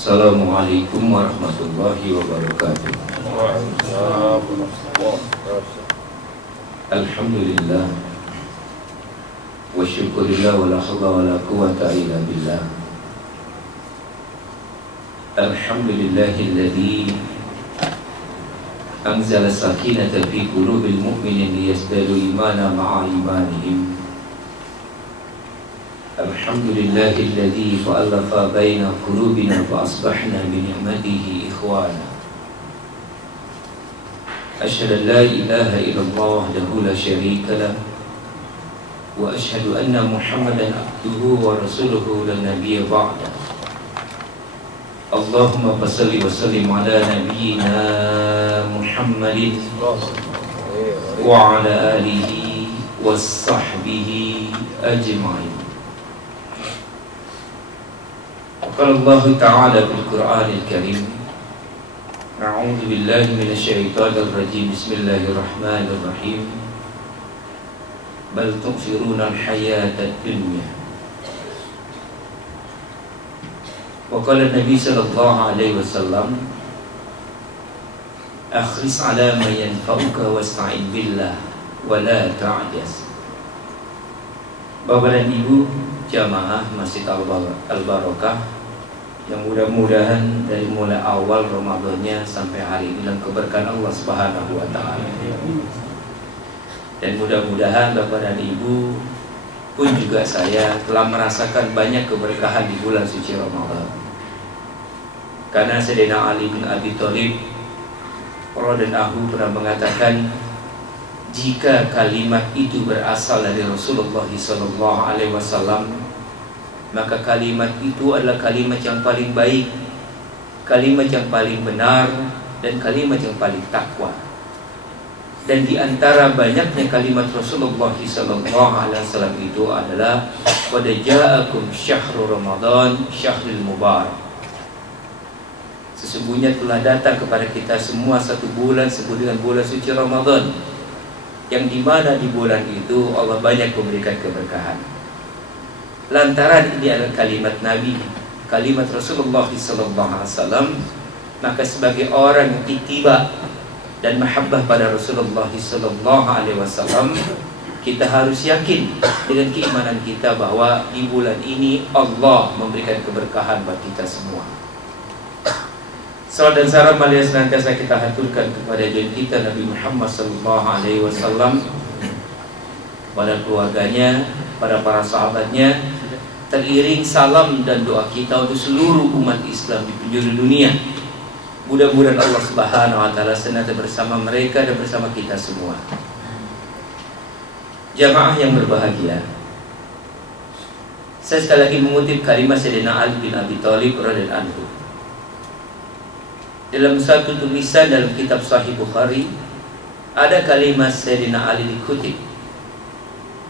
Assalamualaikum warahmatullahi wabarakatuh. Alhamdulillah wa syukurillah wa la hawla wa la quwwata illa billah. Alhamdulillahilladzi anzala sakinata fi qulubil mu'minin liyazdadu imana ma'a imanihim. Alhamdulillahilladzi fa'alafa baina qulubina fa asbahna bi ni'matihi ikhwana. Asyhadu an la ilaha illallah wahdahu la syarika lah wa asyhadu anna Muhammadan abduhu wa rasuluhu la nabiyya ba'da. Allahumma salli wa sallim ala nabiyyina Muhammadin wa ala alihi wa sahbihi ajma'in. Qala Allah Ta'ala fil Qur'anil Karim, a'udzu billahi minasy syaithanir rajim. Bismillahirrahmanirrahim. Bal tu'thiruna al-hayatad dunya. Wa qala Nabi sallallahu alaihi wasallam, akhlis ala ma yanfa'uka wasta'in billah wa la ta'jas. Bapak dan Ibu jamaah Masjid Al-Barakah yang mudah-mudahan dari mulai awal Ramadannya sampai hari ini dalam keberkahan Allah Subhanahu wa Ta'ala. Dan mudah-mudahan Bapak dan Ibu pun juga saya telah merasakan banyak keberkahan di bulan suci Ramadan. Karena Sayyidina Ali bin Abi Thalib radhiyallahu pernah mengatakan, jika kalimat itu berasal dari Rasulullah SAW, maka kalimat itu adalah kalimat yang paling baik, kalimat yang paling benar, dan kalimat yang paling takwa. Dan di antara banyaknya kalimat Rasulullah SAW itu adalah qad ja'akum syahrul Ramadan syahrul mubarak. Sesungguhnya telah datang kepada kita semua satu bulan sebut dengan bulan suci Ramadan, yang dimana di bulan itu Allah banyak memberikan keberkahan. Lantaran ini adalah kalimat Nabi, kalimat Rasulullah SAW, maka sebagai orang yang ittiba dan mahabbah pada Rasulullah SAW, kita harus yakin dengan keimanan kita bahwa di bulan ini Allah memberikan keberkahan buat kita semua. Salam dan salam mulia senantiasa kita haturkan kepada junjungan kita Nabi Muhammad SAW, pada keluarganya, pada para sahabatnya, teriring salam dan doa kita untuk seluruh umat Islam di penjuru dunia. Mudah-mudahan Allah Subhanahu wa Ta'ala senantiasa bersama mereka dan bersama kita semua. Jamaah yang berbahagia, saya sekali lagi mengutip kalimat Sayyidina Ali bin Abi Thalib radhiyallahu anhu. Dalam satu tulisan dalam kitab Sahih Bukhari, ada kalimat Sayyidina Ali dikutip.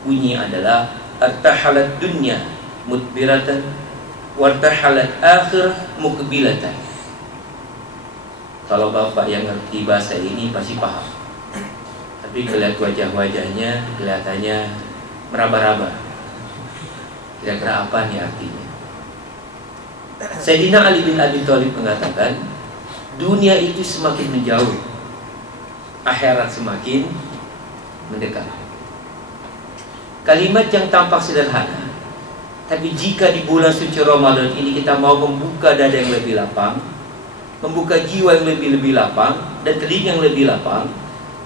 Bunyi adalah, artahalat dunya mudbiratan wartahalat akhirah muqbilatan. Kalau bapak yang ngerti bahasa ini pasti paham. Tapi kelihatan wajah-wajahnya kelihatannya meraba-raba. Kira-kira apa nih artinya? Sayyidina Ali bin Abi Thalib mengatakan, dunia itu semakin menjauh, akhirat semakin mendekat. Kalimat yang tampak sederhana, tapi jika di bulan suci Ramadan ini kita mau membuka dada yang lebih lapang, membuka jiwa yang lebih lapang, dan telinga yang lebih lapang,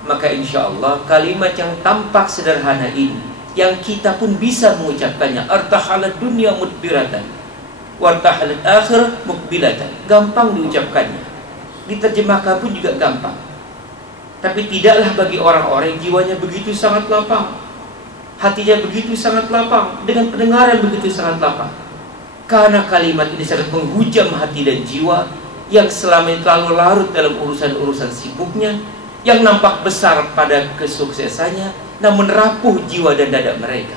maka insya Allah kalimat yang tampak sederhana ini, yang kita pun bisa mengucapkannya, artahalat dunya mudbiratan wartahalat akhirah muqbilatan, gampang diucapkannya, diterjemahkan pun juga gampang. Tapi tidaklah bagi orang-orang yang jiwanya begitu sangat lapang, hatinya begitu sangat lapang, dengan pendengaran begitu sangat lapang. Karena kalimat ini sangat menghujam hati dan jiwa yang selama ini terlalu larut dalam urusan-urusan sibuknya, yang nampak besar pada kesuksesannya, namun rapuh jiwa dan dada mereka.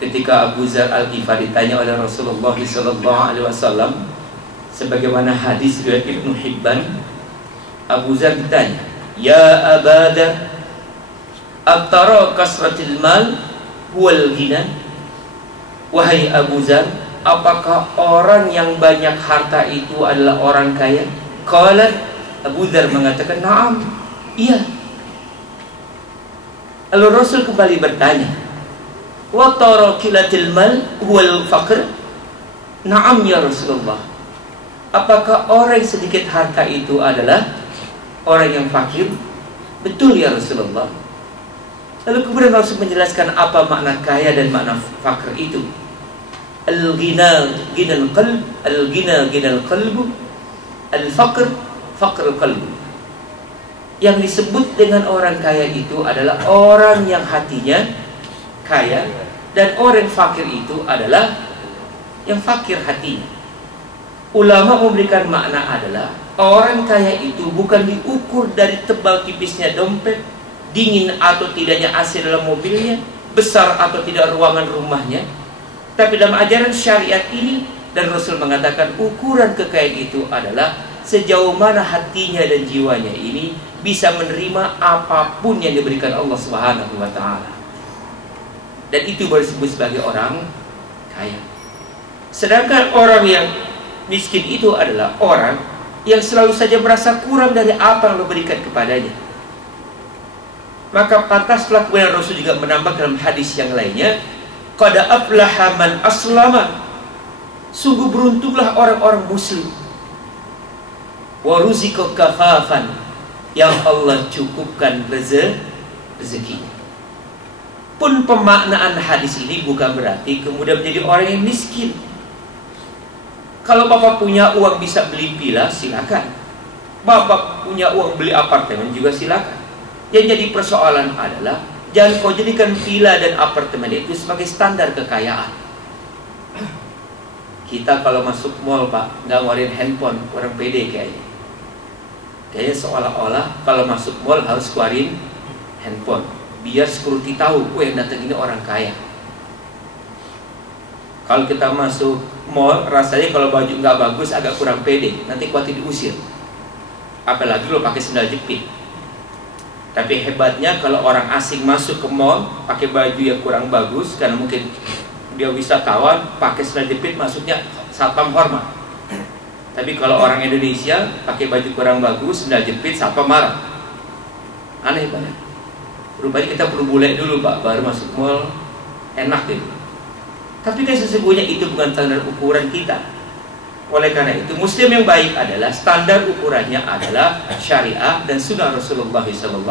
Ketika Abu Dzar Al-Ghifari ditanya oleh Rasulullah SAW, sebagaimana hadis riwayat Ibnu Hibban, Abu Dzar ditanya, ya Aba Dzar, atara kasratil mal huwal ghina? Wahai Abu Dzar, apakah orang yang banyak harta itu adalah orang kaya? Qala, Abu Dzar mengatakan, na'am, iya. Lalu Rasul kembali bertanya, wa tarakilatil mal wal faqr? Na'am ya Rasulullah. Apakah orang yang sedikit harta itu adalah orang yang fakir? Betul ya Rasulullah. Lalu kemudian Rasul menjelaskan apa makna kaya dan makna fakir itu. Al-ghina ghinal qalb, al-ghina ghinal qalb, al-faqr faqrul qalb. Yang disebut dengan orang kaya itu adalah orang yang hatinya kaya, dan orang fakir itu adalah yang fakir hatinya. Ulama memberikan makna adalah orang kaya itu bukan diukur dari tebal tipisnya dompet, dingin atau tidaknya AC dalam mobilnya, besar atau tidak ruangan rumahnya. Tapi dalam ajaran syariat ini, dan Rasul mengatakan ukuran kekayaan itu adalah sejauh mana hatinya dan jiwanya ini bisa menerima apapun yang diberikan Allah Subhanahu wa Ta'ala. Dan itu baru disebut sebagai orang kaya. Sedangkan orang yang miskin itu adalah orang yang selalu saja merasa kurang dari apa yang Allah berikan kepadanya. Maka pantaslah kemudian Rasul juga menambah dalam hadis yang lainnya, qad aflaha man aslama, sungguh beruntunglah orang-orang muslim, wa ruziqa kafafan, yang Allah cukupkan rezekinya. Pun pemaknaan hadis ini bukan berarti kemudian menjadi orang yang miskin. Kalau Bapak punya uang bisa beli villa, silakan. Bapak punya uang beli apartemen juga silakan. Yang jadi persoalan adalah jangan kau jadikan villa dan apartemen itu sebagai standar kekayaan. Kita kalau masuk mall, Pak, nggak ngeluarin handphone, orang pede kayaknya. Kayaknya seolah-olah kalau masuk mall harus keluarin handphone, biar security tahu, yang datang ini orang kaya. Kalau kita masuk mall, rasanya kalau baju nggak bagus agak kurang pede, nanti khawatir diusir. Apalagi lo pakai sandal jepit. Tapi hebatnya kalau orang asing masuk ke mall pakai baju yang kurang bagus, karena mungkin dia wisatawan, pakai sandal jepit masuknya satpam hormat. Tapi kalau orang Indonesia pakai baju kurang bagus, sandal jepit, satpam marah. Aneh banget. Rupanya kita perlu bule dulu, Pak, baru masuk mall enak gitu. Tapi kan sesungguhnya itu bukan standar ukuran kita. Oleh karena itu, muslim yang baik adalah standar ukurannya adalah syariah dan sunnah Rasulullah SAW.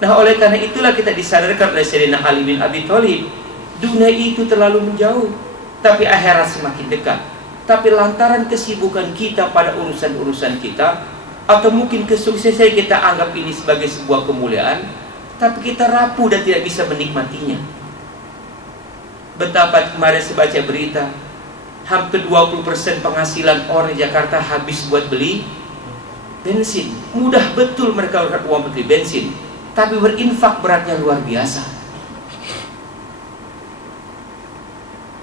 Nah, oleh karena itulah kita disadarkan oleh Sayyidina Ali bin Abi Thalib, dunia itu terlalu menjauh, tapi akhirat semakin dekat. Tapi lantaran kesibukan kita pada urusan-urusan kita, atau mungkin kesuksesan kita anggap ini sebagai sebuah kemuliaan, tapi kita rapuh dan tidak bisa menikmatinya. Betapa kemarin saya baca berita, hampir 20% penghasilan orang di Jakarta habis buat beli bensin. Mudah betul mereka uang beli bensin, tapi berinfak beratnya luar biasa.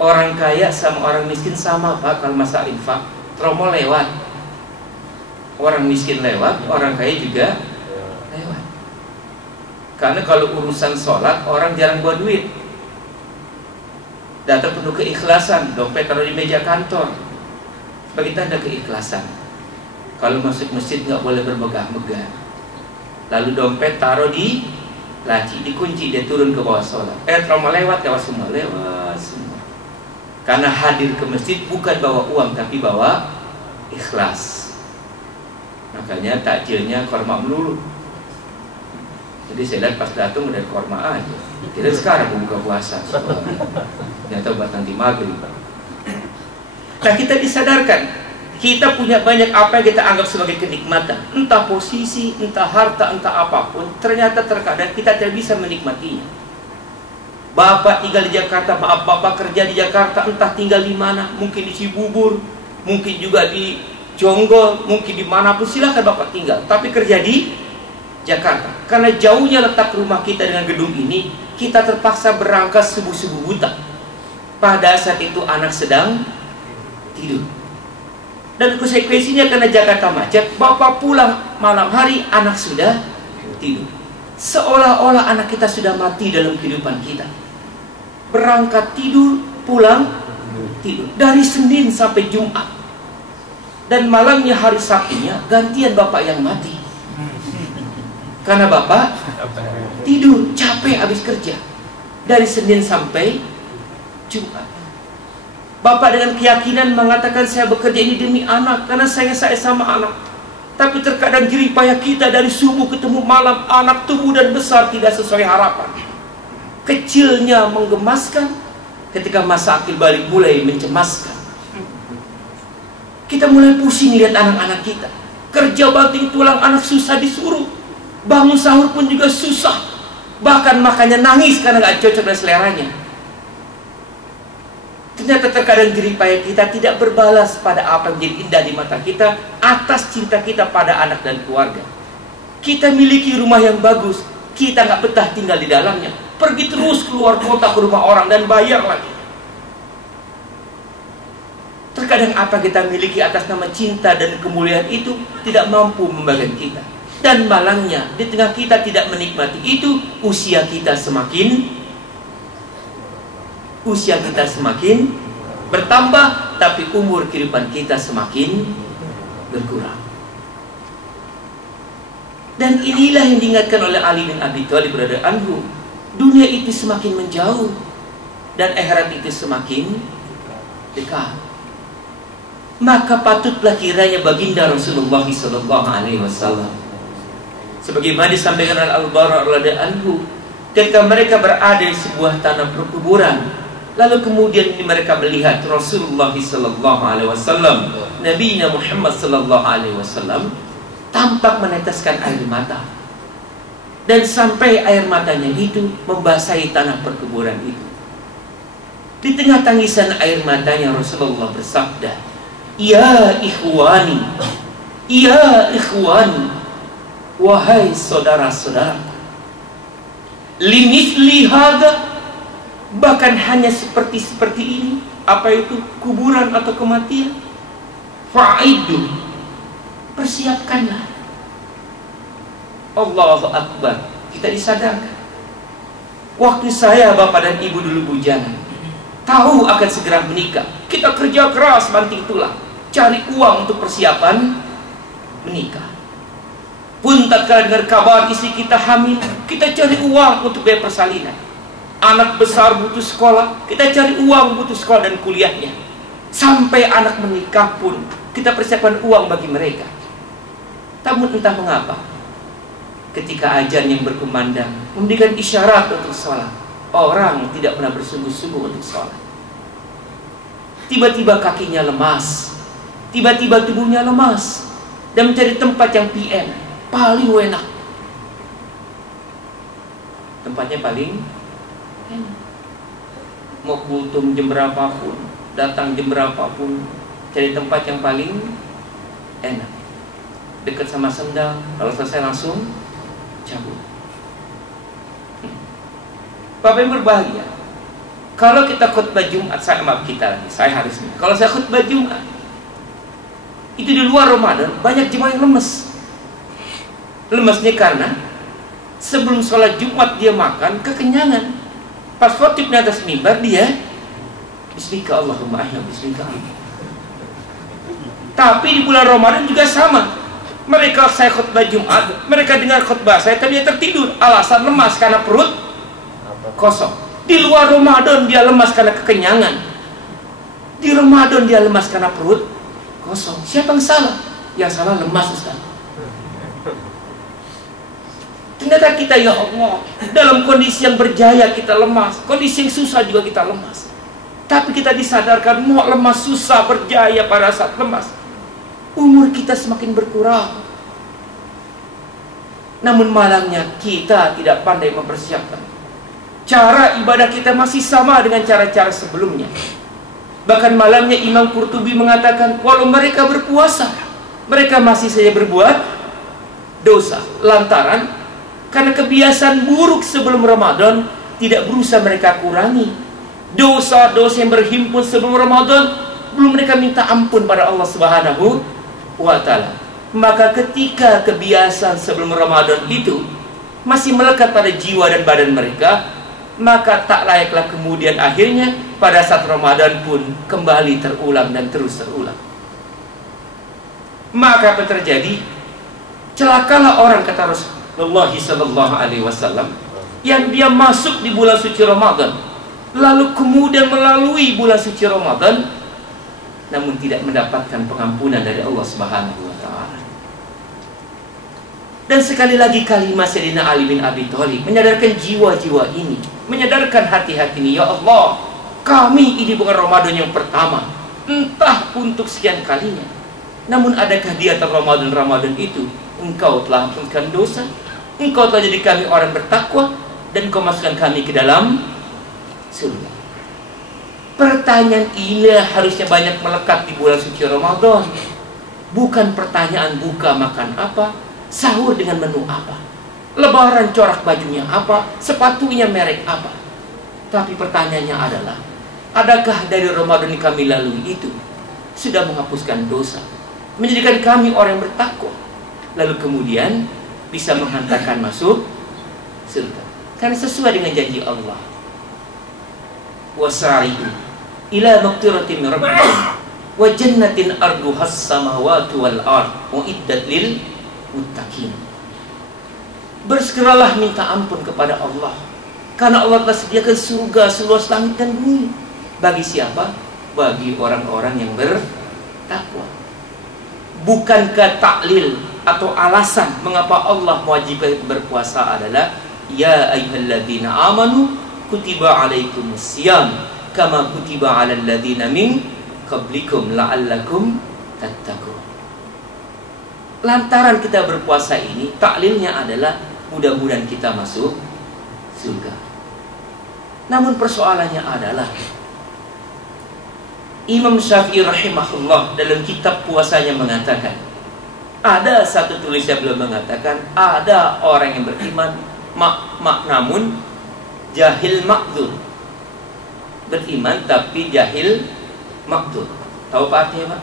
Orang kaya sama orang miskin sama, Pak, kalau masalah infak. Tromol lewat, orang miskin lewat, orang kaya juga lewat. Karena kalau urusan sholat, orang jarang bawa duit. Datang penuh keikhlasan, dompet taruh di meja kantor sebagai tanda keikhlasan. Kalau masuk masjid nggak boleh bermegah-megah. Lalu dompet taruh di laci, dikunci, dia turun ke bawah sholat. Tromol lewat semua, lewat semua. Karena hadir ke masjid bukan bawa uang, tapi bawa ikhlas. Makanya takjilnya korma melulu. Jadi saya lihat pas datang udah korma aja. Tidak sekarang buka puasa. Ternyata buat nanti maghrib. Nah, kita disadarkan kita punya banyak apa yang kita anggap sebagai kenikmatan, entah posisi, entah harta, entah apapun. Ternyata terkadang kita tidak bisa menikmatinya. Bapak tinggal di Jakarta, maaf, Bapak kerja di Jakarta, entah tinggal di mana, mungkin di Cibubur, mungkin juga di Jonggol, mungkin dimanapun, silahkan Bapak tinggal, tapi kerja di Jakarta. Karena jauhnya letak rumah kita dengan gedung ini, kita terpaksa berangkat subuh-subuh buta. Pada saat itu anak sedang tidur. Dan konsekuensinya karena Jakarta macet, Bapak pulang malam hari, anak sudah tidur. Seolah-olah anak kita sudah mati dalam kehidupan kita. Berangkat tidur, pulang tidur dari Senin sampai Jumat, dan malamnya hari Sabtunya gantian bapak yang mati karena bapak tidur, capek habis kerja dari Senin sampai Jumat. Bapak dengan keyakinan mengatakan, saya bekerja ini demi anak, karena saya sama anak. Tapi terkadang jerih payah kita dari subuh ketemu malam, anak tumbuh dan besar tidak sesuai harapan. Kecilnya menggemaskan, ketika masa akil balik mulai mencemaskan. Kita mulai pusing lihat anak-anak kita. Kerja banting tulang anak susah disuruh, bangun sahur pun juga susah, bahkan makannya nangis karena gak cocok dengan seleranya. Ternyata terkadang jerih payah kita tidak berbalas pada apa yang menjadi indah di mata kita atas cinta kita pada anak dan keluarga. Kita miliki rumah yang bagus, kita gak betah tinggal di dalamnya, pergi terus keluar kota ke rumah orang dan bayar lagi. Terkadang apa kita miliki atas nama cinta dan kemuliaan itu tidak mampu membagikan kita. Dan malangnya, di tengah kita tidak menikmati itu, usia kita semakin bertambah, tapi umur kehidupan kita semakin berkurang. Dan inilah yang diingatkan oleh Ali bin Abi Thalib radhiyallahu anhu. Dunia itu semakin menjauh dan akhirat itu semakin dekat. Maka patutlah kiranya baginda Rasulullah SAW, sebagaimana disampaikan oleh Al-Bara radhiyallahu anhu, ketika mereka berada di sebuah tanah perkuburan, lalu kemudian mereka melihat Rasulullah SAW, Nabi Muhammad SAW, tampak meneteskan air mata, dan sampai air matanya itu membasahi tanah perkuburan itu. Di tengah tangisan air matanya, Rasulullah bersabda, "Ya ikhwani, ya ikhwani, wahai saudara-saudaraku, limithli hadza, bahkan hanya seperti ini, apa itu kuburan atau kematian, fa'idu, persiapkanlah." Allahu Akbar. Kita disadarkan. Waktu saya, bapak dan ibu dulu bujangan, tahu akan segera menikah, kita kerja keras banting tulang, cari uang untuk persiapan menikah. Pun tatkala dengar kabar istri kita hamil, kita cari uang untuk biaya persalinan. Anak besar butuh sekolah, kita cari uang butuh sekolah dan kuliahnya. Sampai anak menikah pun kita persiapkan uang bagi mereka. Namun entah mengapa, ketika azan yang berkumandang memberikan isyarat untuk sholat, orang tidak pernah bersungguh-sungguh untuk sholat. Tiba-tiba kakinya lemas, tiba-tiba tubuhnya lemas, dan mencari tempat yang PM, paling enak. Tempatnya paling enak. Mau kultum jam berapapun, datang jam berapapun, cari tempat yang paling enak, dekat sama sendal. Kalau selesai langsung cabut. Bapak yang berbahagia, kalau kita khutbah Jumat, saya harus nih. Kalau saya khutbah Jumat, itu di luar Ramadan, banyak jemaah yang lemes. Lemesnya karena sebelum sholat Jumat dia makan kekenyangan. Pas khutib di atas mimbar dia Bismika Allahumma ahya Bismika. Tapi di bulan Ramadan juga sama. Mereka saya khutbah Jumat, mereka dengar khutbah saya, tapi dia tertidur. Alasan lemas karena perut kosong. Di luar Ramadan dia lemas karena kekenyangan. Di Ramadan dia lemas karena perut kosong. Siapa yang salah? Yang salah lemas, Ustaz. Ternyata kita, ya Allah, dalam kondisi yang berjaya kita lemas, kondisi yang susah juga kita lemas. Tapi kita disadarkan, mau lemas susah berjaya pada saat lemas, umur kita semakin berkurang. Namun malangnya kita tidak pandai mempersiapkan. Cara ibadah kita masih sama dengan cara-cara sebelumnya. Bahkan malamnya Imam Qurtubi mengatakan, walau mereka berpuasa, mereka masih saja berbuat dosa. Lantaran karena kebiasaan buruk sebelum Ramadan tidak berusaha mereka kurangi. Dosa-dosa yang berhimpun sebelum Ramadan belum mereka minta ampun pada Allah Subhanahu wa ta'ala. Maka ketika kebiasaan sebelum Ramadan itu masih melekat pada jiwa dan badan mereka, maka tak layaklah kemudian akhirnya pada saat Ramadan pun kembali terulang dan terus terulang. Maka apa terjadi? Celakalah orang, kata Rasulullah SAW, yang dia masuk di bulan suci Ramadan, lalu kemudian melalui bulan suci Ramadan, namun tidak mendapatkan pengampunan dari Allah Subhanahu wa Ta'ala. Dan sekali lagi kalimat Sayyidina Ali bin Abi Thalib menyadarkan jiwa-jiwa ini, menyadarkan hati-hati ini. Ya Allah, kami ini bukan Ramadan yang pertama, entah untuk sekian kalinya. Namun adakah di atas Ramadan itu Engkau telah mengampuni dosa, Engkau telah jadi kami orang bertakwa, dan Engkau masukkan kami ke dalam surga. Pertanyaan ini harusnya banyak melekat di bulan suci Ramadan. Bukan pertanyaan buka makan apa, sahur dengan menu apa, lebaran corak bajunya apa, sepatunya merek apa. Tapi pertanyaannya adalah, adakah dari Ramadan yang kami lalui itu sudah menghapuskan dosa, menjadikan kami orang yang bertakwa, lalu kemudian bisa menghantarkan masuk surga? Karena sesuai dengan janji Allah, wasari'u ila maghfiratin min rabbikum wa jannatin arduhas samawati wal ard uiddat lil muttaqin. Bersegeralah minta ampun kepada Allah, karena Allah telah sediakan surga seluas langit dan bumi. Bagi siapa? Bagi orang-orang yang bertakwa. Bukankah taklil atau alasan mengapa Allah mewajibkan berpuasa adalah ya ayyuhalladzina amanu kutiba alaikumusiyam kama kutiba alal ladzina min qablikum la'allakum tattaqun. Lantaran kita berpuasa ini, taklilnya adalah mudah-mudahan kita masuk surga. Namun persoalannya adalah, Imam Syafi'i rahimahullah dalam kitab puasanya mengatakan, ada satu tulisan beliau mengatakan, ada orang yang beriman namun jahil makdzur. Beriman tapi jahil makdzur. Tahu apa artinya, Pak?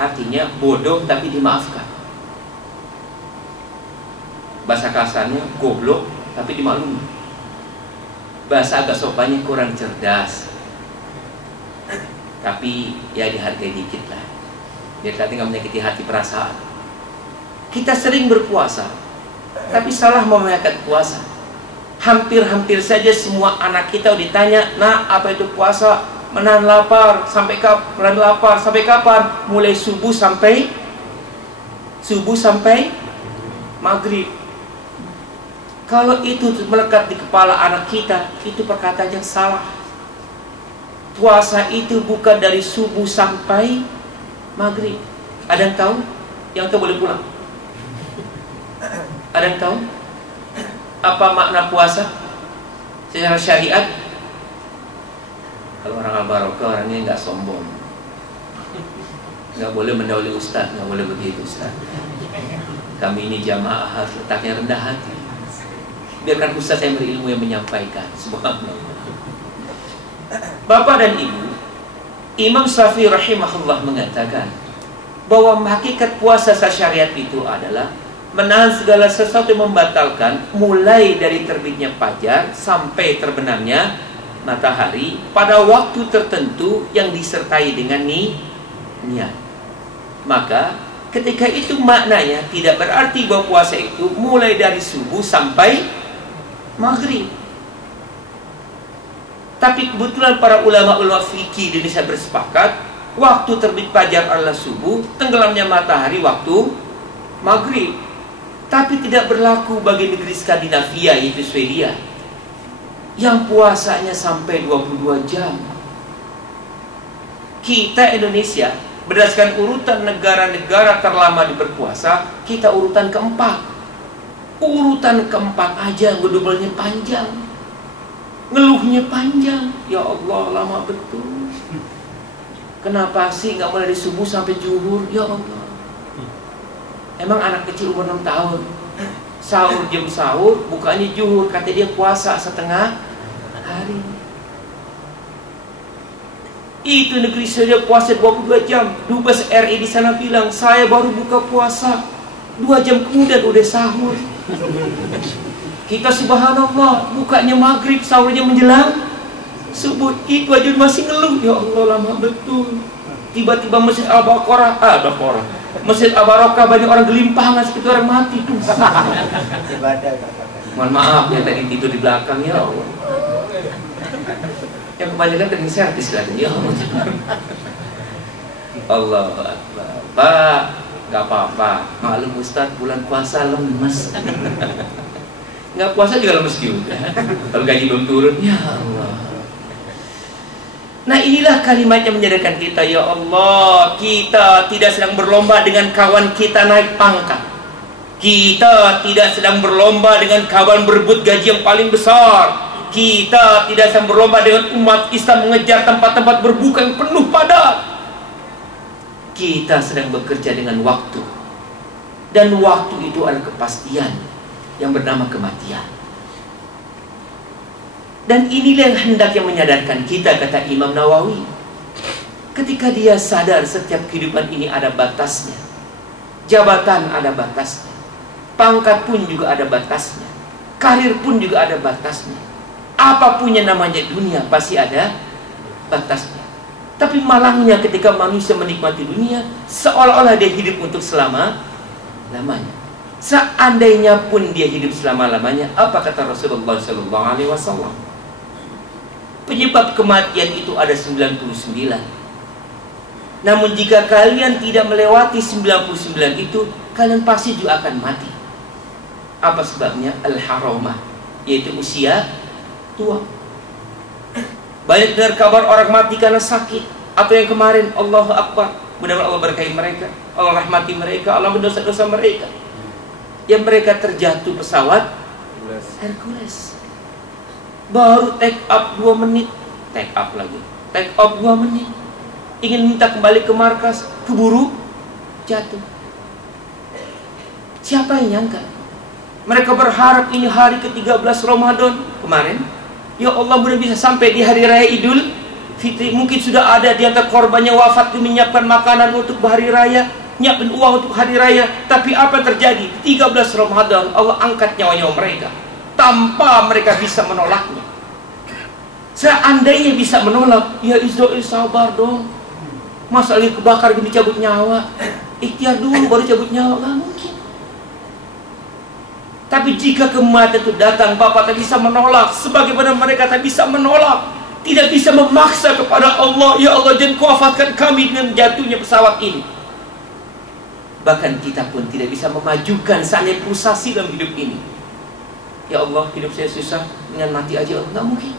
Artinya bodoh tapi dimaafkan. Bahasa kasarnya goblok tapi dimaklumi. Bahasa agak sopannya kurang cerdas, tapi ya dihargai dikit lah, biar kita nggak menyakiti hati perasaan. Kita sering berpuasa, tapi salah memakai puasa. Hampir-hampir saja semua anak kita ditanya, nah apa itu puasa? Menahan lapar sampai kapan? Mulai subuh sampai maghrib. Kalau itu melekat di kepala anak kita, itu perkataan yang salah. Puasa itu bukan dari subuh sampai maghrib. Ada yang tahu? Yang tahu boleh pulang. Ada yang tahu apa makna puasa secara syariat? Kalau orang al-barokah orangnya nggak sombong, nggak boleh mendahului ustaz, nggak boleh begitu ustaz. Kami ini jamaah harus letaknya rendah hati. Biarkan ustaz yang berilmu yang menyampaikan. Subhanallah. Bapak dan Ibu, Imam Syafi'i rahimahullah mengatakan bahwa hakikat puasa syariat itu adalah menahan segala sesuatu yang membatalkan, mulai dari terbitnya fajar sampai terbenamnya matahari pada waktu tertentu yang disertai dengan niat. Maka ketika itu maknanya tidak berarti bahwa puasa itu mulai dari subuh sampai maghrib. Tapi kebetulan para ulama-ulama fikih di Indonesia bersepakat, waktu terbit fajar adalah subuh, tenggelamnya matahari waktu maghrib. Tapi tidak berlaku bagi negeri Skandinavia, yaitu Swedia, yang puasanya sampai 22 jam. Kita Indonesia, berdasarkan urutan negara-negara terlama berpuasa, kita urutan keempat. Urutan keempat aja ngedubelnya panjang, ngeluhnya panjang. Ya Allah, lama betul. Kenapa sih nggak mulai dari subuh sampai zuhur? Ya Allah. Emang anak kecil umur 6 tahun sahur jam sahur, bukannya zuhur, kata dia puasa setengah hari. Itu negeri saya puasa 22 jam. Dubes RI di sana bilang, saya baru buka puasa 2 jam kemudian udah sahur. Kita subhanallah, bukanya maghrib, sahurnya menjelang Subuh itu aja masih ngeluh, ya Allah lama betul. Tiba-tiba Masjid Al-Baqarah, Masjid Al-Barakah banyak orang gelimpangan seperti orang mati tuh. Mohon maaf ya tadi tidur di belakang, ya Allah. Yang kebanyakan tadi servis lagi, ya Allah. Allah Akbar. Pak, gak apa-apa. Maklum Ustaz, bulan puasa lemes. Nggak puasa juga lemes juga. Kalau gaji belum turun, ya Allah. Nah inilah kalimat yang menyadarkan kita, ya Allah, kita tidak sedang berlomba dengan kawan kita naik pangkat. Kita tidak sedang berlomba dengan kawan berebut gaji yang paling besar. Kita tidak sedang berlomba dengan umat Islam mengejar tempat-tempat berbuka yang penuh padat. Kita sedang bekerja dengan waktu. Dan waktu itu adalah kepastian yang bernama kematian. Dan inilah yang hendak yang menyadarkan kita, kata Imam Nawawi. Ketika dia sadar setiap kehidupan ini ada batasnya. Jabatan ada batasnya. Pangkat pun juga ada batasnya. Karir pun juga ada batasnya. Apapun yang namanya dunia pasti ada batasnya. Tapi malangnya ketika manusia menikmati dunia, seolah-olah dia hidup untuk selama-lamanya. Seandainya pun dia hidup selama-lamanya, apa kata Rasulullah SAW? Penyebab kematian itu ada 99. Namun jika kalian tidak melewati 99 itu, kalian pasti juga akan mati. Apa sebabnya? Al-haramah, yaitu usia tua. Banyak dengar kabar orang mati karena sakit. Atau yang kemarin, Allahu Akbar, mudah-mudahan Allah berkahi mereka, Allah rahmati mereka, Allah mendosa-dosa mereka. Yang mereka terjatuh pesawat Hercules. Baru take up 2 menit, take up lagi, take off 2 menit, ingin minta kembali ke markas, keburu jatuh. Siapa yang nyangka? Mereka berharap ini hari ke-13 Ramadan kemarin, ya Allah mudah bisa sampai di hari raya Idul Fitri. Mungkin sudah ada di antara korbannya wafat menyiapkan makanan untuk hari raya, nyiapin uang untuk hari raya. Tapi apa yang terjadi? 13 Ramadan Allah angkat nyawa-nyawa mereka tanpa mereka bisa menolaknya. Seandainya bisa menolak, ya Israel sabar dong. Masa lagi kebakar gini cabut nyawa? Ikhtiar dulu baru cabut nyawa, nggak mungkin. Tapi jika kematian itu datang, Bapak tak bisa menolak. Sebagaimana mereka tak bisa menolak, tidak bisa memaksa kepada Allah, ya Allah jangan kuafatkan kami dengan jatuhnya pesawat ini. Bahkan kita pun tidak bisa memajukan seandainya pulsasi dalam hidup ini. Ya Allah, hidup saya susah, dengan mati aja, nggak mungkin.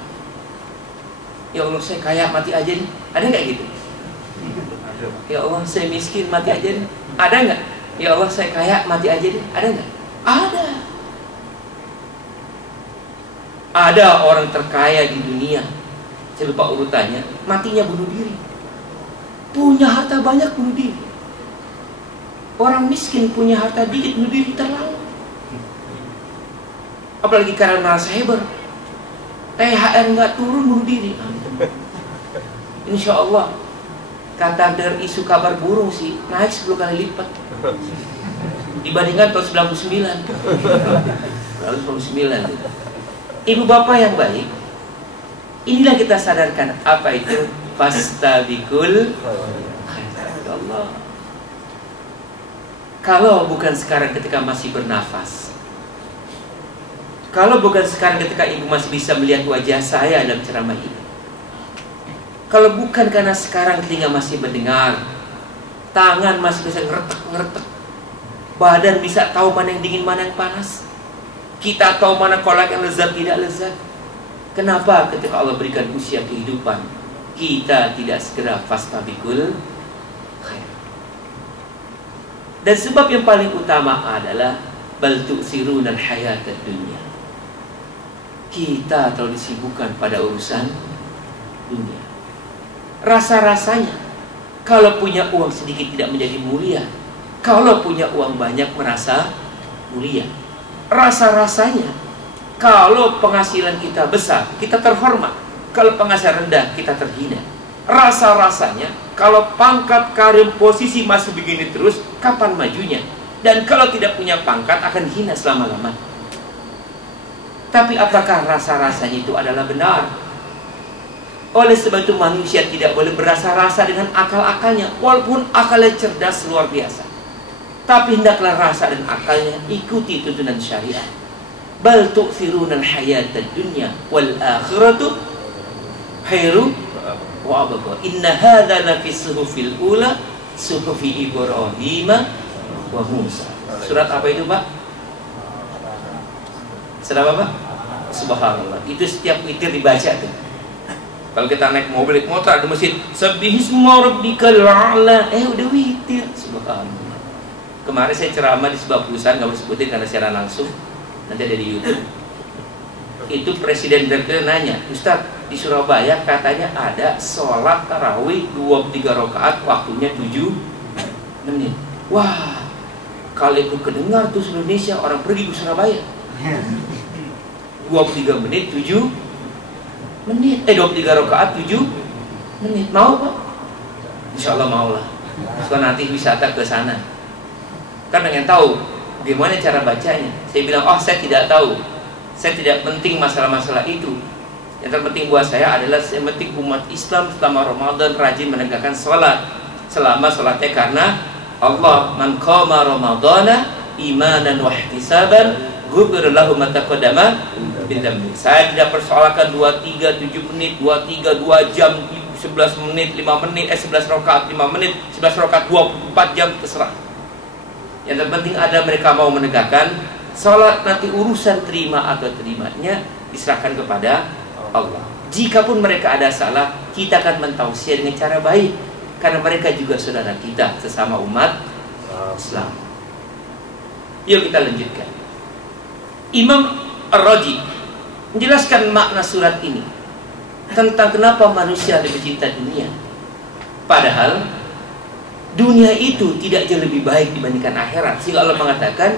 Ya Allah, saya kaya, mati aja nih. Ada nggak gitu? Ya Allah, saya miskin, mati aja nih. Ada nggak? Ya Allah, saya kaya, mati aja nih. Ada nggak? Ada. Ada orang terkaya di dunia, saya lupa urutannya, matinya bunuh diri. Punya harta banyak, bunuh diri. Orang miskin punya harta dikit, bunuh diri terlalu. Apalagi karena narasaiber, THR nggak turun, bunuh diri. Insya Allah, kata dari isu kabar burung sih naik 10 kali lipat dibandingkan tahun 99. Lalu 99. Ibu bapak yang baik, inilah kita sadarkan apa itu fastabiqul khairat. Allah. Kalau bukan sekarang ketika masih bernafas, kalau bukan sekarang ketika ibu masih bisa melihat wajah saya dalam ceramah ini, kalau bukan karena sekarang telinga masih mendengar, tangan masih bisa ngeretek-ngeretek, badan bisa tahu mana yang dingin mana yang panas, kita tahu mana kolak yang lezat tidak lezat. Kenapa ketika Allah berikan usia kehidupan kita tidak segera fastabiqul khair? Dan sebab yang paling utama adalah bal tu'sirunal hayatad dunya. Kita terlalu disibukkan pada urusan dunia. Rasa-rasanya kalau punya uang sedikit tidak menjadi mulia, kalau punya uang banyak merasa mulia. Rasa-rasanya kalau penghasilan kita besar kita terhormat, kalau penghasilan rendah kita terhina. Rasa-rasanya kalau pangkat, karir, posisi masih begini terus, kapan majunya? Dan kalau tidak punya pangkat akan hina selama-lamanya. Tapi apakah rasa-rasanya itu adalah benar? Oleh sebab itu manusia tidak boleh berasa-rasa dengan akal-akalnya, walaupun akalnya cerdas luar biasa. Tapi hendaklah rasa dan akalnya ikuti tuntunan syariat. Bal tu'thiruna al-hayatad dunya wal akhiratu khairu wa abqa. Inna hadza la fi suhufil ula suhufi Ibrahim wa Musa. Surat apa itu, Pak? Surat apa, Pak? Subhanallah. Itu setiap witir dibaca tuh. Kalau kita naik mobil, motor ada masjid, Sabbihisma rabbikal a'la. Udah witir. Subhanallah. Kemarin saya ceramah di sebuah perusahaan, nggak boleh sebutin karena siaran langsung. Nanti ada di YouTube. Itu presiden terkenal nanya, Ustaz, di Surabaya katanya ada sholat tarawih 23 rakaat, waktunya 7 menit. Wah, kalau itu kedengar tuh Indonesia, orang pergi ke Surabaya. 23 menit 7 menit. 23 rakaat 7 menit. Mau, Pak? Insya Allah maulah. So nanti wisata ke sana. Kan pengen tahu gimana cara bacanya. Saya bilang, saya tidak tahu. Saya tidak penting masalah-masalah itu. Yang terpenting buat saya adalah yang penting umat Islam selama Ramadan rajin menegakkan sholat. Selama sholatnya karena Allah. Man qama Ramadana imanan wa ihtisaban ghufira lahu ma taqaddama min dhanbi. Saya tidak persoalkan 23 7 menit, 23 2 jam, 11 menit 5 menit, 11 rakaat 5 menit, 11 rakaat 24 jam, terserah. Yang terpenting ada mereka mau menegakkan salat. Nanti urusan terima atau terimanya diserahkan kepada Allah. Jikapun mereka ada salah, kita akan mentausiah dengan cara baik, karena mereka juga saudara kita sesama umat Islam. Yuk kita lanjutkan. Imam Ar-Razi menjelaskan makna surat ini tentang kenapa manusia lebih cinta dunia, padahal dunia itu tidak jauh lebih baik dibandingkan akhirat. Sehingga Allah mengatakan,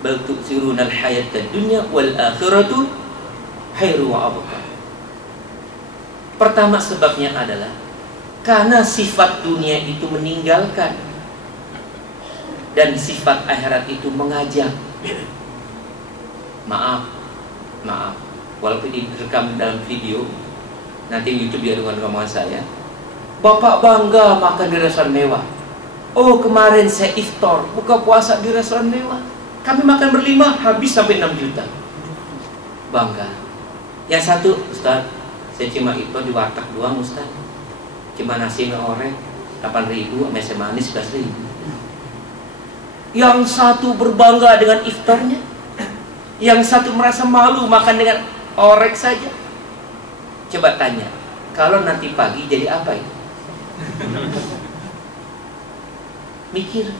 bal tu'thiruna al-hayatad dunya wal akhiratu khairu wa abqa. Pertama sebabnya adalah karena sifat dunia itu meninggalkan dan sifat akhirat itu mengajak. Maaf, walaupun direkam dalam video, nanti YouTube dia dengan omongan saya. Bapak bangga makan di restoran mewah. Oh, kemarin saya iftar, buka puasa di restoran mewah. Kami makan berlima, habis sampai 6 juta. Bangga. Yang satu, Ustaz, saya cuma iftar di warteg doang, Ustaz. Cuma nasi orek 8.000, sama es manis 11.000. Yang satu berbangga dengan iftarnya, yang satu merasa malu makan dengan orek saja. Coba tanya, kalau nanti pagi jadi apa itu? Mikir,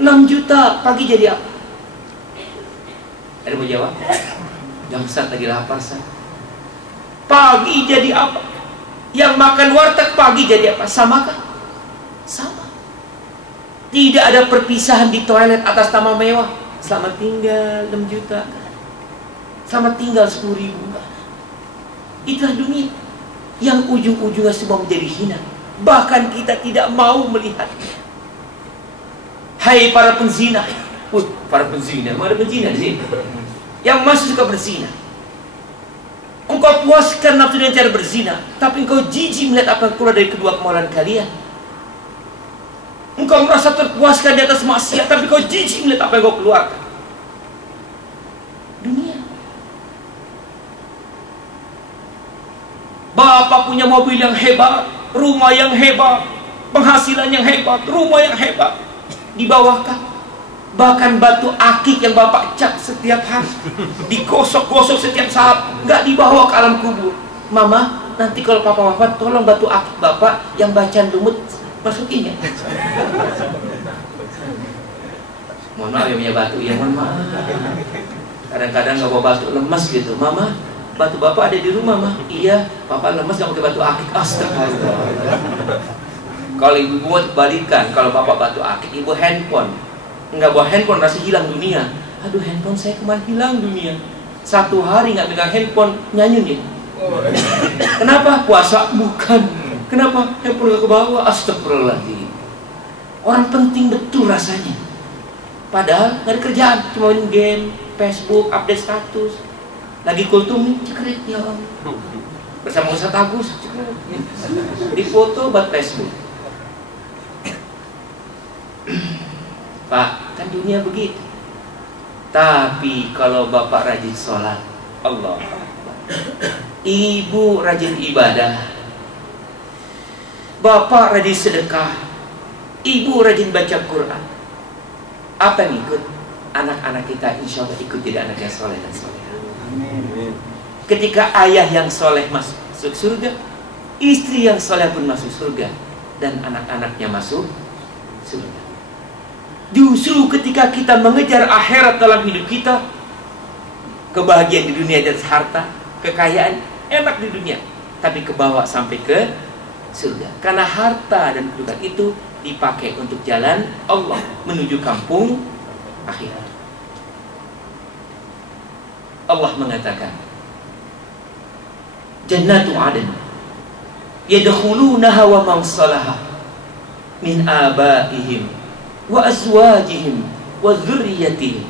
6 juta pagi jadi apa? Ada mau jawab? Yang Ustaz lagi lapar, Ustaz. Pagi jadi apa? Yang makan warteg pagi jadi apa? Sama kan? Sama. Tidak ada perpisahan di toilet atas nama mewah. Selamat tinggal 6 juta. Selamat tinggal 10.000. Itulah dunia yang ujung-ujungnya semua menjadi hina. Bahkan kita tidak mau melihatnya. Hai para penzina. Para penzina, mana penzina sih? Yang masih suka berzina. Engkau puaskan nafsu dengan cara berzina, tapi engkau jijik melihat apa yang keluar dari kedua kemaluan kalian. Engkau merasa terpuaskan di atas maksiat, tapi engkau jijik melihat apa yang engkau keluarkan. Dunia. Bapak punya mobil yang hebat, rumah yang hebat, penghasilan yang hebat, rumah yang hebat, di bawahkah? Bahkan batu akik yang bapak cat setiap hari, digosok-gosok setiap saat, nggak dibawa ke alam kubur. Mama, nanti kalau papa wafat, tolong batu akik bapak yang bacaan lumut masukin ya. Mohon maaf ya punya batu, ya mohon maaf. Kadang-kadang nggak bawa batu lemas gitu. Mama, batu bapak ada di rumah, mah. Iya, papa lemas nggak pakai batu akik. Astagfirullah. Kalau ibu buat balikan, kalau bapak batu akik, ibu handphone. Nggak bawa handphone, rasa hilang dunia. Aduh, handphone saya kemana hilang dunia. 1 hari nggak pegang handphone, nyanyun dia. Kenapa? Puasa? Bukan. Kenapa? Handphone nggak ke bawah. Astagfirullahaladzim. Orang penting betul rasanya. Padahal nggak ada kerjaan, cuma main game, Facebook, update status. Lagi kultum nih, cekret ya Allah. bersama Ustaz Agus, difoto buat Facebook. Pak, kan dunia begitu. Tapi kalau bapak rajin sholat, Allah, ibu rajin ibadah, bapak rajin sedekah, ibu rajin baca Quran, apa yang ikut? Anak-anak kita insya Allah ikut jadi anak yang soleh dan soleha. Ketika ayah yang soleh masuk surga, istri yang soleh pun masuk surga, dan anak-anaknya masuk surga. Justru ketika kita mengejar akhirat dalam hidup kita, kebahagiaan di dunia dan harta, kekayaan enak di dunia, tapi kebawa sampai ke surga. Karena harta dan kedudukan itu dipakai untuk jalan Allah menuju kampung akhirat. Allah mengatakan, Jannatu Aden yadkhulunaha wa man salaha min abaihim wa azwajihim wa dzurriyyatihim.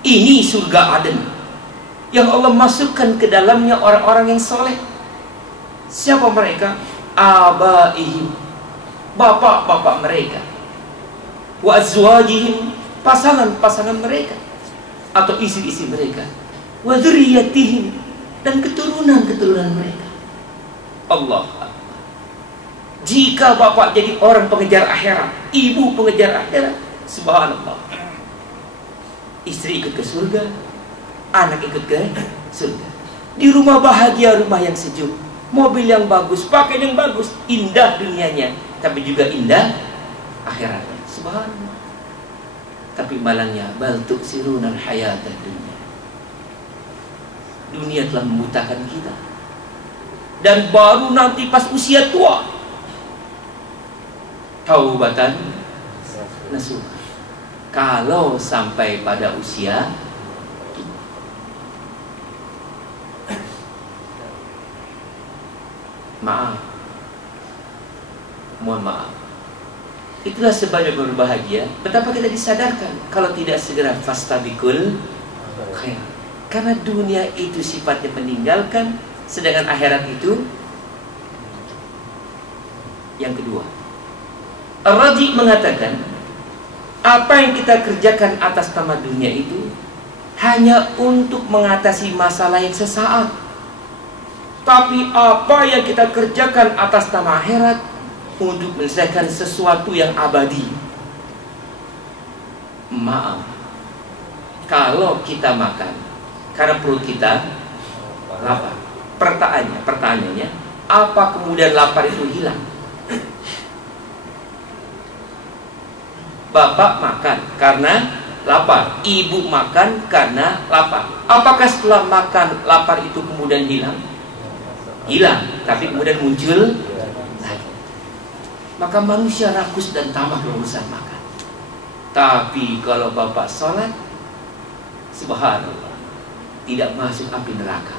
Ini surga Aden yang Allah masukkan ke dalamnya orang-orang yang soleh. Siapa mereka? Abaihim, bapak-bapak mereka. Wa azwajihim, pasangan-pasangan mereka atau istri-istri mereka. Wa dzurriyyatihim, dan keturunan-keturunan mereka. Allah. Jika bapak jadi orang pengejar akhirat, ibu pengejar akhirat, subhanallah, istri ikut ke surga, anak ikut ke surga. Di rumah bahagia, rumah yang sejuk, mobil yang bagus, pakaian yang bagus, indah dunianya, tapi juga indah akhiratnya, subhanallah. Tapi malangnya, bal tu'sirunal hayatad dunya. Dunia telah membutakan kita, dan baru nanti pas usia tua taubatan nasuha. Kalau sampai pada usia maaf, mohon maaf, itulah sebabnya berbahagia. Betapa kita disadarkan kalau tidak segera fastabikul khair. Karena dunia itu sifatnya meninggalkan, sedangkan akhirat itu yang kedua. Ar-Raji mengatakan, apa yang kita kerjakan atas nama dunia itu hanya untuk mengatasi masalah yang sesaat. Tapi apa yang kita kerjakan atas nama akhirat untuk menyelesaikan sesuatu yang abadi. Maaf, kalau kita makan karena perut kita lapar, pertanyaannya, apa kemudian lapar itu hilang? Bapak makan karena lapar, ibu makan karena lapar. Apakah setelah makan lapar itu kemudian hilang? Hilang, tapi kemudian muncul lagi. Maka manusia rakus dan tamak urusan makan. Tapi kalau bapak sholat, subhanallah, tidak masuk api neraka,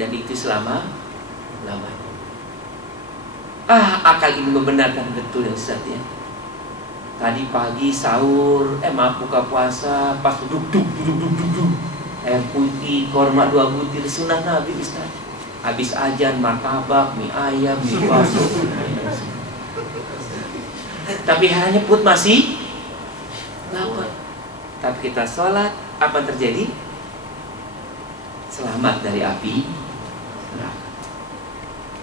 dan itu selama-lamanya. Akal ini membenarkan betul ya Ustaz ya. Tadi pagi sahur, buka puasa, pas duduk, air putih, korma 2 butir, sunnah Nabi Ustaz. Habis ajan, martabak, mie ayam, mie bakso. Tapi hanya perut masih lapar. Tapi kita sholat, apa terjadi? Selamat dari api neraka.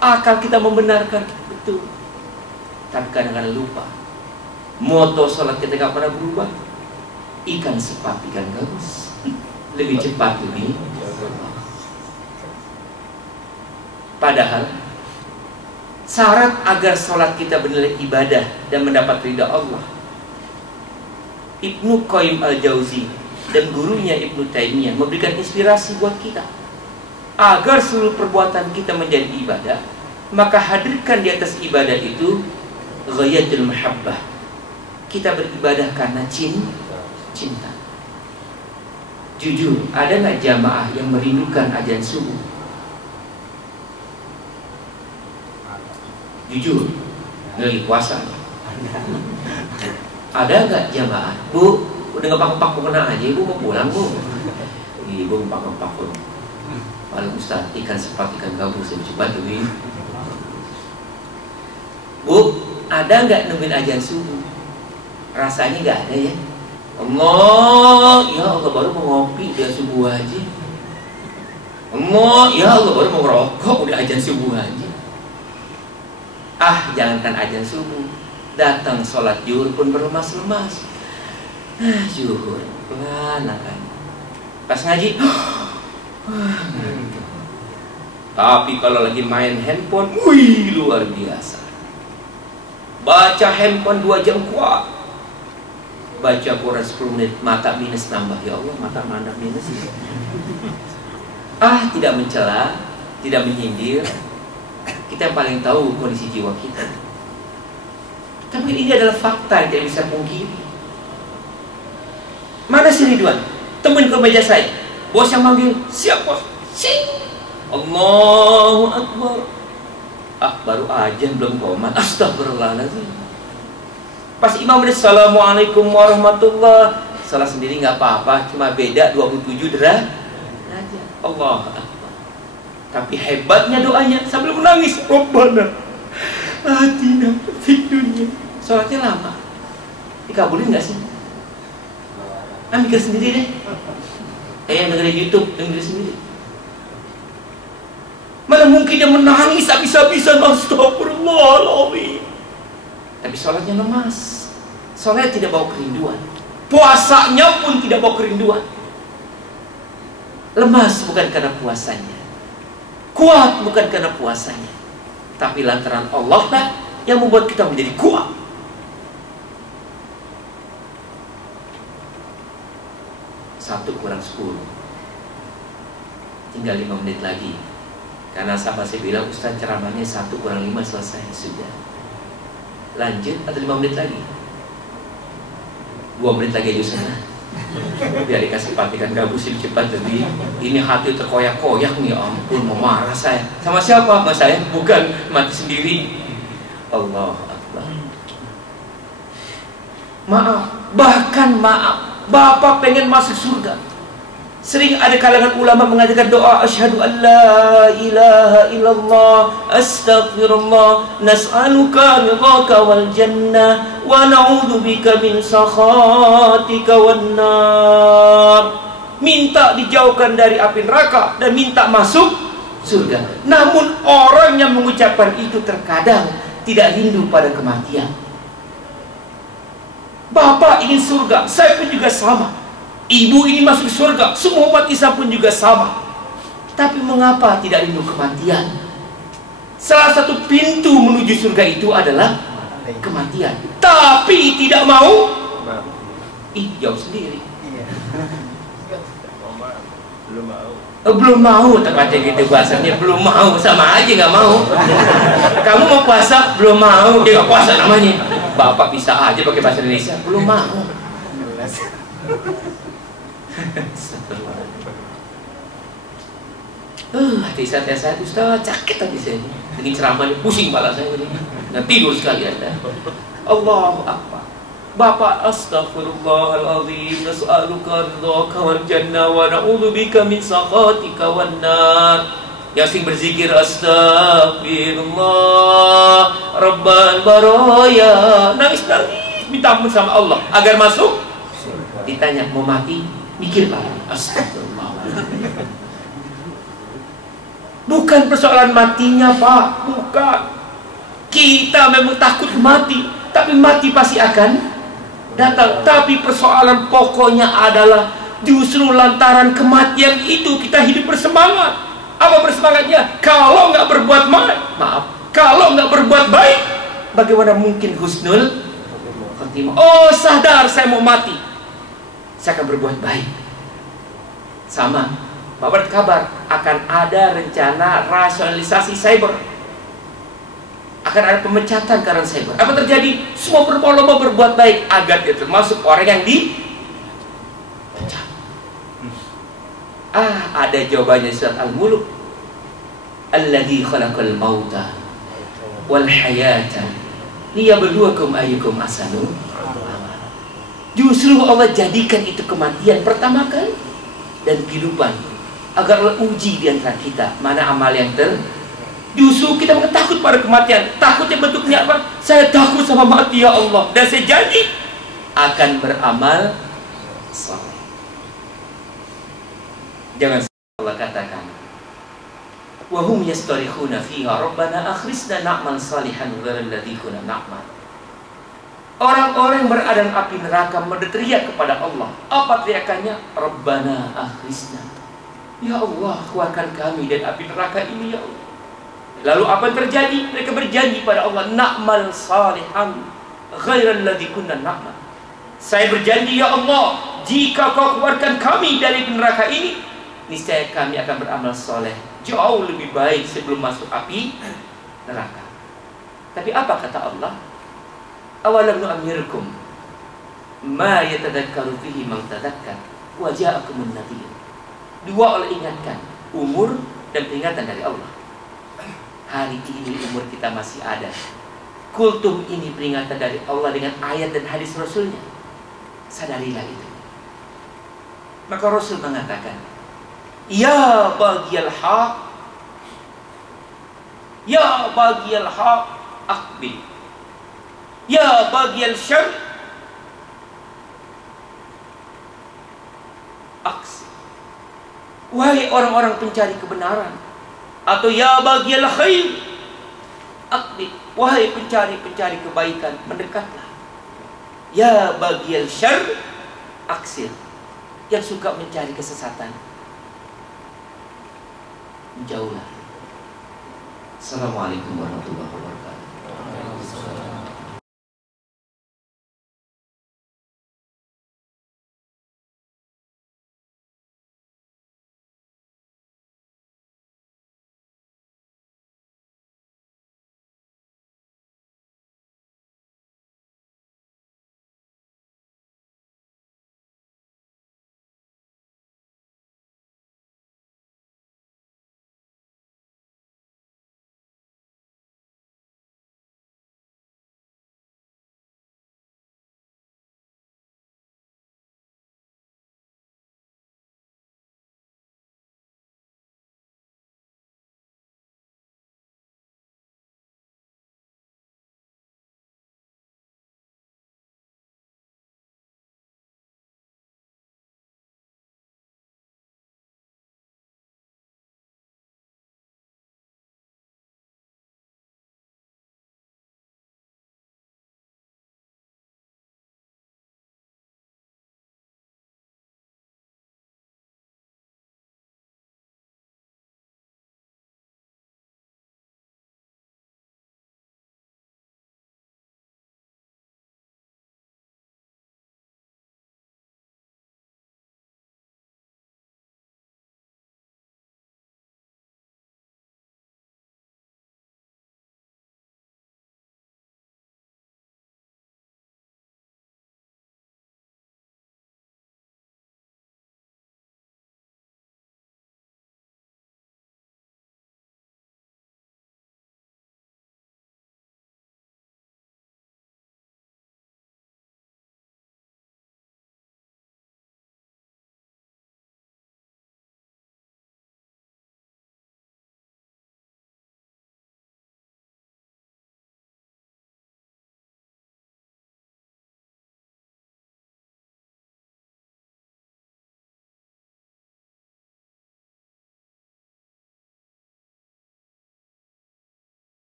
Akal kita membenarkan betul, tapi kadang-kadang lupa. Moto sholat kita gak pernah berubah. Ikan sepat, ikan gabus, lebih cepat lebih. Padahal syarat agar sholat kita bernilai ibadah dan mendapat ridha Allah, Ibnu Qayyim al-Jauzi dan gurunya Ibnu Taimiyah memberikan inspirasi buat kita agar seluruh perbuatan kita menjadi ibadah. Maka hadirkan di atas ibadah itu ghayatul mahabbah. Kita beribadah karena cinta. Jujur, ada nggak jamaah yang merindukan azan subuh? Jujur, lagi puasa. Ada nggak jamaah? Bu, udah ngepak-ngepak mau kena aja, ibu mau pulang bu. Ibu ngepak-ngepak pun. Malam Ustaz, ikan sepat, ikan gabus lebih cepat lebih. Bu, ada nggak nemuin ajan subuh? Rasanya nggak ada ya. Allah, ya Allah baru mau ngopi udah subuh aja. Allah, ya Allah baru mau ngerokok udah ajan subuh aja. Ah, jangankan ajan subuh, datang sholat zuhur pun berlemas-lemas. Zuhur pelan kan. Pas ngaji, tapi kalau lagi main handphone, wih luar biasa. Baca handphone 2 jam kuat. Baca Quran 10 menit, mata minus nambah. Ya Allah, mata mana minus. Ah, tidak mencela, tidak menyindir. Kita yang paling tahu kondisi jiwa kita. Tapi ini adalah fakta yang tidak bisa pungkiri. Mana si Ridwan? Temuin ke meja saya. Bos yang manggil, siap bos. Sing. Allahu Akbar. Ah, baru aja belum komat. Astagfirullahaladzim. Pas imam udah Assalamualaikum warahmatullah. Salah sendiri nggak apa-apa, cuma beda 27 derajat. Allah Akbar. Tapi hebatnya doanya sambil menangis. Rabbana atina fid dunya. Sholatnya lama. Dikabulin nggak sih? Mikir sendiri deh. Dengerin YouTube, dengerin sendiri. Mana mungkin dia menangis habis-habisan. Astagfirullahaladzim. Tapi sholatnya lemas. Sholat tidak bawa kerinduan. Puasanya pun tidak bawa kerinduan. Lemas bukan karena puasanya, kuat bukan karena puasanya, tapi lantaran Allah lah yang membuat kita menjadi kuat. Satu kurang 10. Tinggal 5 menit lagi. Karena sahabat saya bilang, Ustaz ceramahnya 1 kurang 5 selesai. Sudah. Lanjut atau 5 menit lagi? 2 menit lagi aja sana. Biar dikasih patikan gabus lebih cepat lebih. Ini hati terkoyak-koyak nih. Ampun, mau marah saya. Sama siapa? Mas saya? Bukan, mati sendiri. Allah Akbar. Maaf, bahkan maaf, Bapak pengen masuk surga. Sering ada kalangan ulama mengatakan doa asyhadu an la ilaha illallah astaghfirullah nas'aluka ridhaka wal jannah wa na'udzubika min sakhatika wan nar. Minta dijauhkan dari api neraka dan minta masuk surga. Namun orang yang mengucapkan itu terkadang tidak rindu pada kematian. Bapak ingin surga, saya pun juga sama. Ibu ini masuk surga, semua umat Islam pun juga sama. Tapi mengapa tidak rindu kematian? Salah satu pintu menuju surga itu adalah kematian. Tapi tidak mau. Jawab sendiri. Belum mau, tepatnya gitu bahasanya. Belum mau, sama aja nggak mau. Kamu mau puasa, belum mau. Dia nggak puasa namanya. Bapak bisa aja pakai bahasa Indonesia, belum mau. Hati saya Ustaz, sakit tadi saya. Ini ceramah ini pusing kepala saya ini. Nggak tidur sekali Anda. Allahu Akbar. Bapak astagfirullahaladzim, nas'aluka ridhaka wal jannah wa na'udzubika min sakhatika wan nar. Yang sing berzikir astagfirullah rabban baraya, nangis-nangis minta ampun sama Allah agar masuk. Ditanya mau mati, mikir Pak. Astagfirullah. Bukan persoalan matinya Pak, bukan. Kita memang takut mati, tapi mati pasti akan datang. Tapi persoalan pokoknya adalah justru lantaran kematian itu kita hidup bersemangat. Apa bersemangatnya? Kalau nggak berbuat kalau nggak berbuat baik, bagaimana mungkin husnul khotimah? Oh sadar saya mau mati, saya akan berbuat baik. Sama, Bapak kabar akan ada rencana rasionalisasi cyber, akan ada pemecatan karena cyber. Apa terjadi? Semua berlomba berbuat baik agar dia termasuk orang yang dipecat. Ada jawabannya surat Al-Mulk. Alladzi khalaqal mauta wal hayata liyabluwakum ayyukum ahsanu amala. Justru Allah jadikan itu kematian pertama kali dan kehidupan agar Allah uji di antara kita mana amal yang justru kita takut pada kematian. Takutnya bentuknya apa? Saya takut sama mati ya Allah, dan saya janji akan beramal saleh. Jangan Allah katakan, wa hum yastarikhuna fiha rabbana akhrisna na'mal salihan ghairal ladzi kunna na'mal. Orang-orang yang berada dalam api neraka berteriak kepada Allah. Apa teriakannya? Rabbana akhrisna. Ya Allah, keluarkan kami dari api neraka ini ya Allah. Lalu apa yang terjadi? Mereka berjanji pada Allah, na'mal salihan ghairal ladzi kunna na'mal. Saya berjanji ya Allah, jika kau keluarkan kami dari neraka ini, niscaya kami akan beramal soleh jauh lebih baik sebelum masuk api neraka. Tapi apa kata Allah? Awalam nu'ammirkum ma yatadakkaru fihi man tadakkar wa ja'akumun nadhir. Dua Allah ingatkan, umur dan peringatan dari Allah. Hari ini umur kita masih ada. Kultum ini peringatan dari Allah dengan ayat dan hadis Rasulnya. Sadarilah itu. Maka Rasul mengatakan, ya bagiyal haq, ya bagiyal haq aqbil, ya bagiyal syarr aksi. Wahai orang-orang pencari kebenaran, atau ya bagiyal khair aqbil, wahai pencari-pencari kebaikan, mendekatlah. Ya bagiyal syarr aksir, yang suka mencari kesesatan, jauhlah. Assalamualaikum warahmatullahi wabarakatuh.